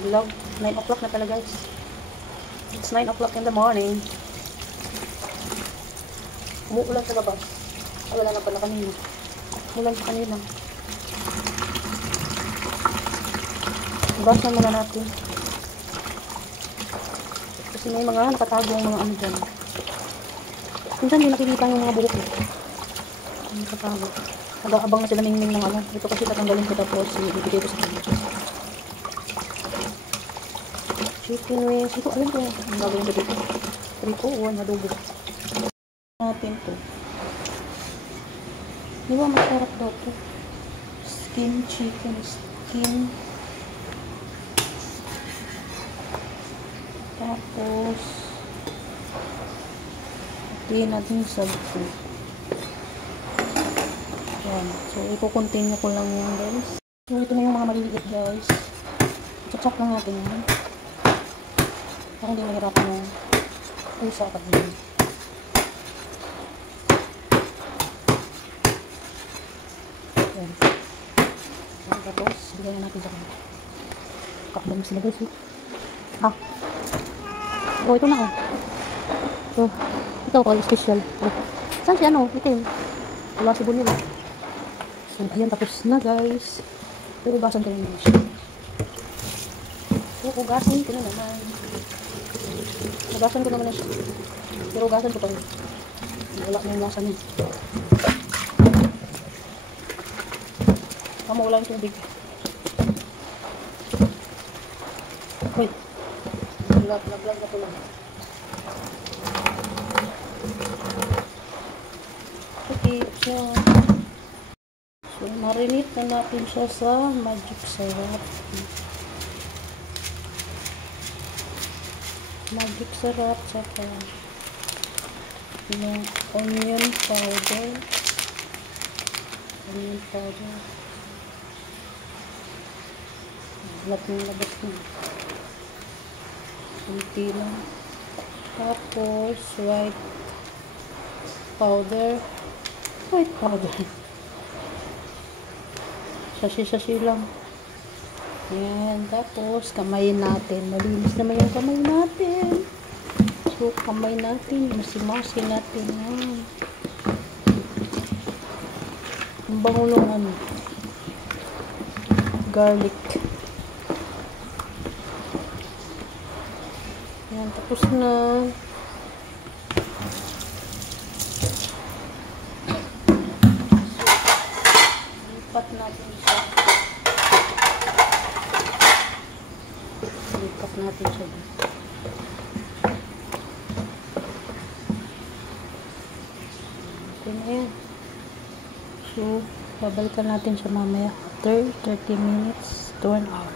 mag-vlog. 9 o'clock na pala guys. It's 9 o'clock in the morning. Umuulan sa labas. Ay, wala na pala kanina. Umulan sa kanina. Hugasan muna natin. Kasi may mga nakatago ang mga ano dyan. Minsan hindi nakikita yung mga buhok eh. Nakatago. Nag-aabang na sila ningning ng ano. Ito kasi tatanggalin ko tapos ibigay ko sa kanila. Chicken wings. Ito alam ko. Ang gagawin ko dito. Prito o adobo. Natin to. Di ba masarap daw to? Skin chicken. Skin. Tapos tingin natin sa buko. Yan. So, i-continue ko lang yan guys. So, ito na yung mga maliliit guys. Chachak lang natin yan. Para hindi mahirapan yung pusa pag hindi. Yan. Tapos, bigyan na natin sa kanila. Kakabang sila guys. Ah. Oh, ito na oh. So, ito ko, special. Oh. Saan siya ano? Ito yun. Wala si Bunil. So, ayan, tapos na guys. Ugasan ko na naman siya. So, ugasan ko na naman. Ugasan ko naman na siya. Pero ugasan ko pa rin. Wala na yung lasa niya. Wala yung tubig. Hoy. Vlog na ito lang. Okay, so marinate na natin siya sa magic syrup. Magic syrup, saka yung onion powder. Lahat ng labas na. Kunti lang. Tapos, white powder. Sashi lang. Ayan. Tapos, kamay natin. Malinis naman yung kamay natin. So, kamay natin. Masi-masi natin. Ayan. Ang bango ng ano. Garlic. Ayan, tapos na. Lipat natin siya. Lipat natin siya. Okay na yan. So, babalikan natin siya mamaya after 30 minutes to 1 hour.